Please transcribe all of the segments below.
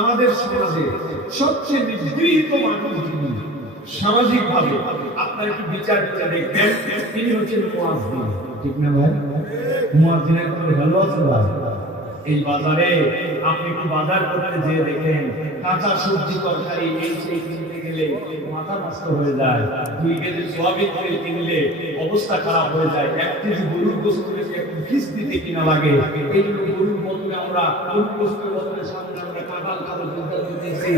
আমাদের সমাজে সবচেয়ে নিগৃহীত মানুষ যিনি সামাজিকভাবে আপনার একটু বিচার করে দেখবেন, তিনি হচ্ছেন মুয়াজ্জিন। ঠিক না ভাই? মুয়াজ্জিনের কোনো ভ্যালু আছে ভাই? এই বাজারে আপনি একটু বাজার করতে যেয়ে দেখেন, কাঁচা সবজি তরকারি এই সেই কিনতে গেলে মাথা নষ্ট হয়ে যায়। 2 কেজি সোয়াবিন তেল কিনলে অবস্থা খারাপ হয়ে যায়। 1 কেজি গরুর গোশত একটু ফিস দিতে কিনা লাগে। এই জন্য গরুর বদলে আমরা গরুর গোশতের বদলে সামনে আমরা কাঁঠাল খাবো দিতেছি।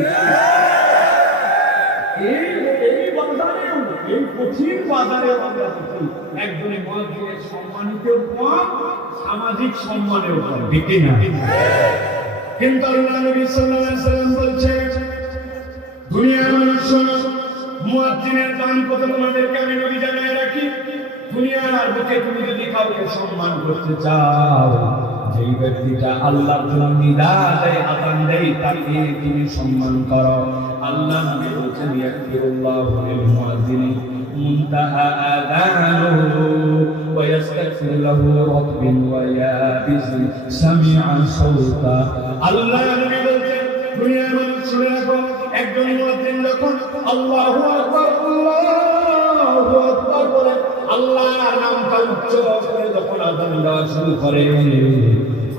এই বাজারেও, এই কঠিন বাজারেও আমরা দেখি একজনের মুয়াজ্জিনের সম্মানিতেও কম, সামাজিক সম্মানেও কম। ঠিক না? কিন্তু আল্লাহ নবী সাল্লাল্লাহু আলাইহি ওয়াসাল্লাম বলছেন, দুনিয়ার মানুষ মুয়াজ্জিনের দাম কত তোমাদেরকে আমি নবী জানিয়ে রাখি। দুনিয়ার বুকে তুমি যদি কাউকে সম্মান করতে চাও, যেই ব্যক্তিটা আল্লাহর জন্য নিদা দেয়, আযান দেয়, তাকে তুমি সম্মান করো। আল্লাহ নবী বলেছেন, ইয়াকফিরুল্লাহু লিল মুয়াজ্জিনি মুনতাহা আযানুহু ওয়া ইয়াস্তাগফির লাহু রাতবিন ওয়া ইয়াবিসিন সামিআ সাওতা। আল্লাহ নবী বলেছেন, দুনিয়ার মানুষ শুনে রাখো, একজন মুয়াজ্জিন যখন আল্লাহু আকবার আল্লাহু আকবার বলে আল্লাহর নামটা উচ্চ করে যখন আযান দেওয়া শুরু করে,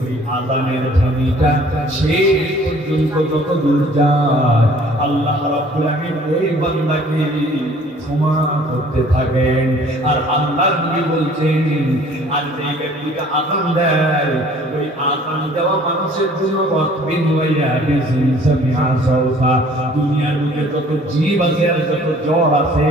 ওই আযানের ধ্বনিটা শেষ পর্যন্ত যত দূর যায়, আল্লাহ রাব্বুল আলামিন ওই বান্দাকে ক্ষমা করতে থাকেন। আর আল্লাহর নবী বলছেন, আর যে ব্যক্তিটা আযান দেয়, ওই আযান দেওয়া মানুষের জন্য রাতবিন ওয়া ইয়াবিসিন সামিআ সাওতা, দুনিয়ার মধ্যে যত জীব আছে আর যত জ্বর আছে,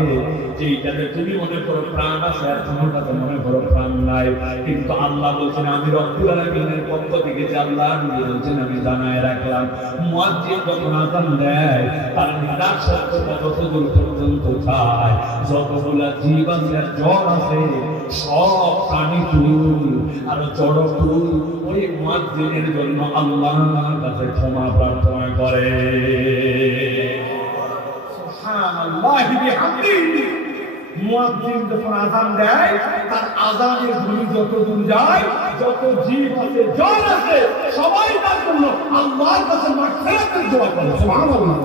যেইটাতে তুমি মনে করো প্রাণ আছে আর তোমার কাছে মনে করো প্রাণ নাই, কিন্তু আল্লাহ বলছেন আমি রব্বুল আলামিনের পক্ষ থেকে যে আল্লাহ নবী বলছেন আমি জানায় রাখলাম, মুয়াজ্জিন যখন আযান দেয় তার নিদার শব্দটা যত দূর পর্যন্ত যায়, যতগুলা জীব আছে আর জ্বর আছে সব প্রাণী তুল আর জড় তুল ওই মুয়াজ্জিনের জন্য আল্লাহর কাছে ক্ষমা প্রার্থনা করে। সুবহানাল্লাহি বিহামদিহি। মুয়াজ্জিন যখন আযান দেয়, তার আযানের ধ্বনি যত দূর যায়, যত জীব আছে জ্বর আছে সবাই তার জন্য আল্লাহর কাছে মাগফিরাতের দোয়া করে। সুবহানাল্লাহ।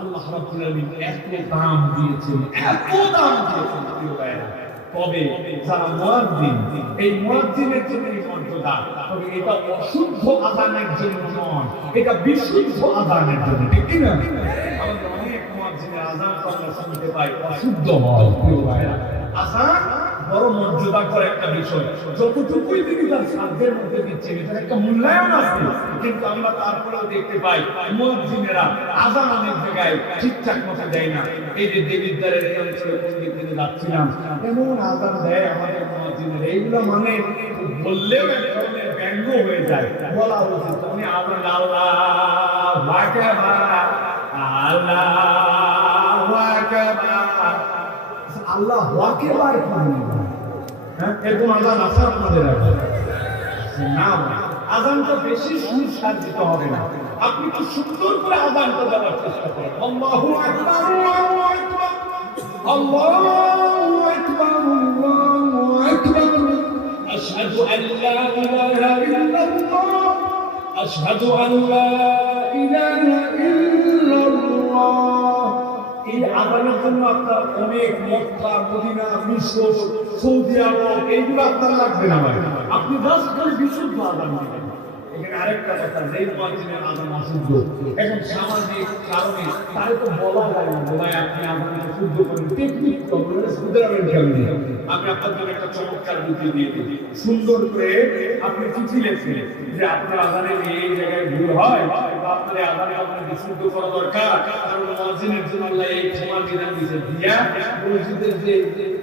আল্লাহ রাব্বুল আলামিন এত দাম দিয়েছেন, এত দাম দিয়েছেন প্রিয় ভাইরা। তবে যারা মুয়াজ্জিন, এই মুয়াজ্জিনের জন্য এই মর্যাদা, তবে এটা অশুদ্ধ আযানের জন্য নয়, এটা বিশুদ্ধ আযানের জন্য। ঠিক না? আমাদের অনেক মুয়াজ্জিনের আযান তো আমরা শুনতে পাই অশুদ্ধ হয়। প্রিয় ভাইরা, আযান বড় মর্যাদা করে একটা বিষয়, যতটুকুই তিনি তার সাধ্যের মধ্যে দিচ্ছেন এটার একটা মূল্যায়ন আছে, কিন্তু আমরা তারপরেও দেখতে পাই মুয়াজ্জিনেরা আযান অনেক জায়গায় ঠিকঠাক মতো দেয় না। এই যে দেবিদ্বারের এই অঞ্চলে কোনদিন থেকে যাচ্ছিলাম, এমন আযান দেয় আমাদের মুয়াজ্জিনেরা, এইগুলো মানে বললেও এক ধরনের ব্যঙ্গ হয়ে যায়। বলা উচিত উনি আল্লাহ আল্লাহু আকবার আল্লাহু আকবার আল্লাহু আকবার কি? হ্যাঁ, এরকম আযান আছে আপনাদের কাছে? না, আযানটা বেশি সুস্বাদ দিতে হবে না, আপনি তো সুন্দর করে আযানটা দেওয়ার চেষ্টা করেন। আল্লাহু আকবার আল্লাহু আকবার আল্লাহু আকবার আল্লাহু আকবার আশহাদু আল্লা ইলাহা ইল্লাল্লাহ আশহাদু আল্লা ইলাহা ইল্লাল্লাহ। এই আযানের জন্য আপনার অনেক মক্কা, মদিনা, মিশর, সৌদি আরব এইগুলো আপনার লাগবে না ভাই, আপনি জাস্ট খালি বিশুদ্ধ আযান দিবেন। এখানে আরেকটা কথা, যে মুয়াজ্জিনের আযান অশুদ্ধ, এখন সামাজিক কারণে তারে তো বলা যায় না, ভাই আপনি আযানকে শুদ্ধ করেন, টেকনিক তো বলে শুধরাবেন কেমনে? আমি আপনার জন্য একটা চমৎকার বুদ্ধি দিয়ে দিই। সুন্দর করে আপনি চিঠি লেখেন যে আপনার আযানে এই জায়গায় ভুল হয়, বা আপনার আযানে আপনাকে শুদ্ধ করা দরকার, কারণ মুয়াজ্জিনের জন্য আল্লাহ এই ক্ষমার বিধান দিয়েছে। দিয়া মসজিদের যে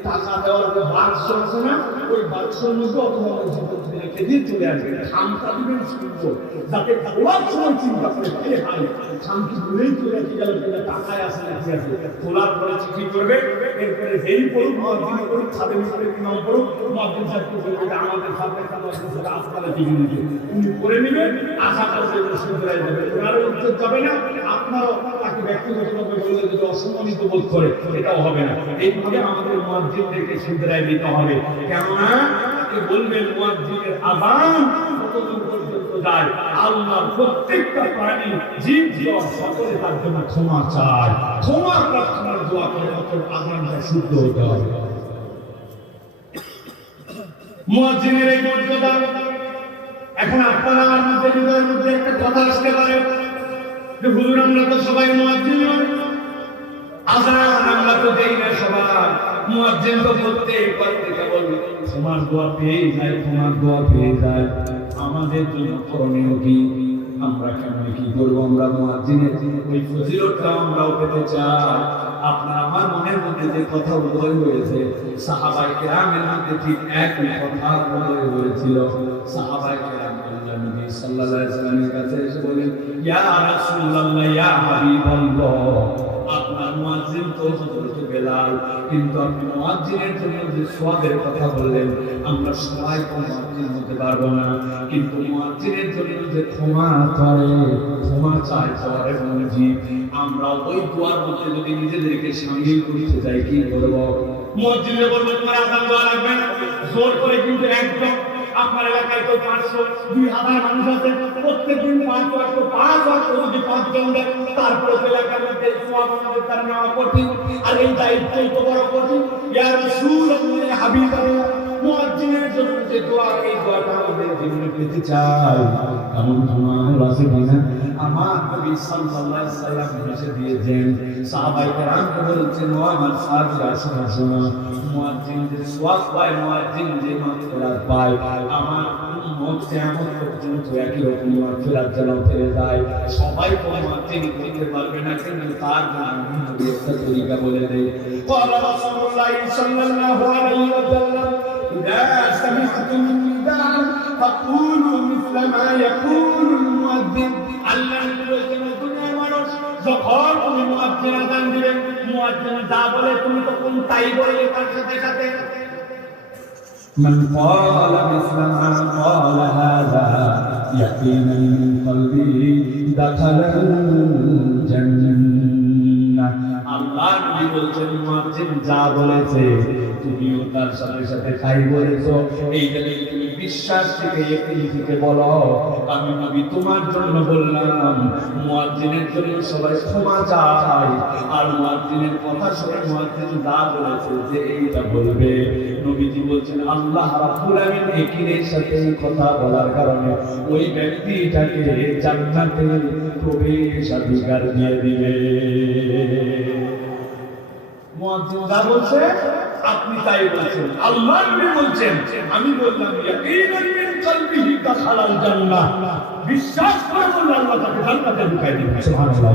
টাকা দেওয়ার যে বাক্স আছে না, ওই বাক্সের মধ্যে অথবা মসজিদের রেখে দিয়ে চলে আসবে, খামটা দিবেন সুন্দর, যাতে খোলার সময় চিন্তা করে কে ভাই খামটি ভুলেই চলে রেখে গেল, কিন্তু টাকায় আসে না, ঠিক আছে, খোলার পরে চিঠি করবে, এরপরে যেই করুক মুয়াজ্জিন করুক, খাদেম হিসেবে নাম করুক, মুয়াজ্জিন সাহেবকে বলবে আমাদের সাথে আসপালে চিঠি দিতে, উনি করে নেবেন, আশা করছে শুধরাই যাবে, ওনারও উত্তর যাবে না, আপনারও তাকে ব্যক্তিগতভাবে বললে যদি অসম্মানিত বোধ করে এটাও হবে না। এইভাবে আমাদের মুয়াজ্জিনদেরকে শুধরাই দিতে হবে, কেননা তাকে বলবেন মুয়াজ্জিনের আযান কতদূর পর্যন্ত যায়, আল্লাহর প্রত্যেকটা প্রাণী জীব জগৎ সকলে তার জন্য ক্ষমা চায়, ক্ষমা প্রার্থনার দোয়া করে অতএব আযানটা শুদ্ধ হতে হবে। মুয়াজ্জিনের এই মর্যাদা, এখন আপনারা আমার মধ্যে হৃদয়ের মধ্যে একটা কথা আসতে পারে যে হুজুর আমরা তো সবাই মুয়াজ্জিন নই, আযান আমরা তো দেই না সবাই, মুয়াজ্জিন তো বলতেই পারতে কেবল ক্ষমার দোয়া পেয়ে যায়, ক্ষমার দোয়া পেয়ে যায়, আমাদের জন্য করণীয় কি? আমরা কেমন কি করবো? আমরা মুয়াজ্জিনের ওই ফজিলতটা আমরাও পেতে চাই। আপনার আমার মনের মধ্যে যে কথা উদয় হয়েছে, সাহাবায়ে কেরামের মধ্যে ঠিক একই কথা উদয় হয়েছিল। সাহাবায়ে কেরাম আল্লাহর নবী সাল্লাল্লাহু আলাইহি ওয়াসাল্লামের কাছে এসে বলেন, ইয়া রাসূলুল্লাহ, ইয়া হাবিবাল্লাহ, আপনার মুয়াজ্জিন তো হযরত বেলাল, কিন্তু আপনি মুয়াজ্জিনের জন্য যে সওয়াবের কথা বললেন, আমরা সবাই তো মুয়াজ্জিন হতে পারবো না, কিন্তু মুয়াজ্জিনের জন্য যে ক্ষমা করে, ক্ষমা চায় সওয়াবের মুজিব, আমরা ওই দোয়ার মধ্যে যদি নিজেদেরকে শামিল করতে চাই কি করব? মুয়াজ্জিনে বলবে তোমার আযান দেওয়া লাগবে না, জোর করে কিন্তু একদম আপনার এলাকায় তো 500 2000 মানুষ আছে, প্রত্যেকদিন 5 ওয়াক্ত 5 ওয়াক্ত যদি 5 জন দেয়, তারপরে এলাকার মধ্যে সওয়াব আমাদের তার নেওয়া কঠিন, আর এই দায়িত্ব তো বড় কঠিন। ইয়া রাসূলুল্লাহ, ইয়া হাবিবাল্লাহ, মুয়াজ্জিনের জন্য যে দোয়া, এই দোয়াটা আমাদের জীবনে পেতে চাই, এমন আমার আছে কিনা? আমার নবী সাল্লাল্লাহু আলাইহি ওয়াসাল্লাম হেসে দিয়েছেন, সাহাবায়ে কেরামকে বলছেন, ও আমার সাহাবীরা শোনো, মুয়াজ্জিন যে সওয়াব পায়, মুয়াজ্জিন যে মাগফিরাত পায়, আমার উম্মত কিয়ামত পর্যন্ত একই রকম মাগফিরাত যেন পেয়ে যায়। সবাই তো মুয়াজ্জিন করতে পারবে না, কিন্তু তার জন্য আমি নবী একটা তরিকা বলে দেই। ক্বালা রাসূলুল্লাহ সাল্লাল্লাহু আলাইহি ওয়াসাল্লাম, ইযা সামি'তুম নিদা'আন ফাকুলু মিসলা মা ইয়াকুলুল মুয়াজ্জিন। আল্লাহ নবী বলেছেন, দুনিয়ার মানুষ, যখন তুমি মুয়াজ্জিন আযান দিবে, মুয়াজ্জিন যা বলে তুমি তখন তাই বলবে তার সাথে সাথে। من قال مثل ما قال هذا يقينا من قلبه دخل الجنة। আল্লাহ নবী বলেছেন, মুয়াজ্জিন যা বলেছে তুমিও তার সাথে সাথে তাই বলেছো, এই জন্য তুমি বিশ্বাস থেকে ইয়াকিন থেকে বলো, আমি নবী তোমার জন্য বললাম। মুয়াজ্জিনের জন্য সবাই ক্ষমা চায়, আর মুয়াজ্জিনের কথা শুনে মুয়াজ্জিন যা বলেছে যে এইটা বলবে, নবীজি বলছেন আল্লাহ রাব্বুল আলামিন একিনের সাথে কথা বলার কারণে ওই ব্যক্তিটাকে জান্নাতে প্রবেশাধিকার দিয়ে দিবে। মুয়াজ্জিন যা বলছে আপনি তাই বলছেন, আল্লাহ নবী বলছেন, আমি বললাম ইয়াকিনান মিন কলবিহি দাখালাল জান্নাহ, বিশ্বাস করে বললে আল্লাহ তাকে জান্নাতে ঢুকাই দিবেন। সুবহানাল্লাহ।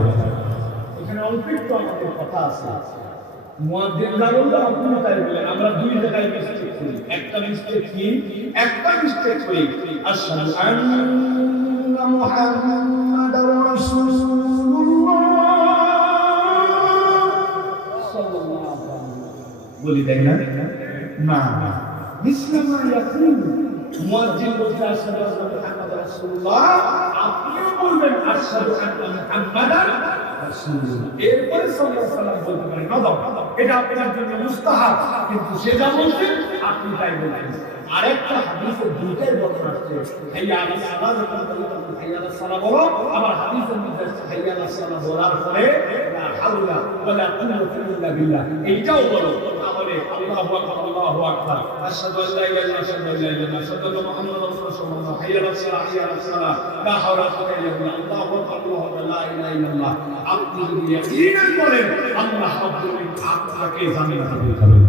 এখানে অল্প একটু আমাদের কথা আছে, মুয়াজ্জিন যা বলল আপনি তাই বলেন। আমরা দুই জায়গায় মিস্টেক করি, একটা মিস্টেক কি, একটা মিস্টেক করি আশহাদু আন্না মুহাম্মাদার রাসূলুল্লাহ সাল্লাল্লাহু আলাইহি বলি, তাই না? না, ইসলামা ইয়াকুল, মুয়াজ্জিন বলতে আশহাদু আন্না মুহাম্মাদার রাসূলুল্লাহ, আপনিও বলবেন আশহাদু আন্না মুহাম্মাদার রাসূলুল্লাহ, এরপরে সাল্লাল্লাহু আলাইহি ওয়াসাল্লাম বলতে পারেন নদম, এটা আপনার জন্য মুস্তাহাব, কিন্তু সে যা বলছেন আপনি তাই বলছেন। আরেকটা হাদিসে দুইটাই বর্ণনা আছে, হাইয়া আলাস সালাহ, হাইয়া আলাস সালাহ বলো, আবার হাদিসের মধ্যে হাইয়া আলাস সালাহ বলার পরে লা হাওলা ওয়ালা কুওয়াতা ইল্লা বিল্লাহ এইটাও বলো, তাহলে আল্লাহু আকবার, আল্লাহু আকবার, আশহাদু আল্লা ইলাহা ইল্লাল্লাহ, আশহাদু আন্না মুহাম্মাদার রাসূলুল্লাহ, হাইয়া আলাস সালাহ, হাইয়া আলাস সালাহ, লা হাওলা ওয়ালা কুওয়াতা ইল্লা বিল্লাহ, আল্লাহু আকবার, আল্লাহু আকবার, লা ইলাহা ইল্লাল্লাহ। আপনি যদি ইয়াকিনান বলেন, আল্লাহ রাব্বুল আলামিন আপনাকে জান্নাতে ঢুকাবেন।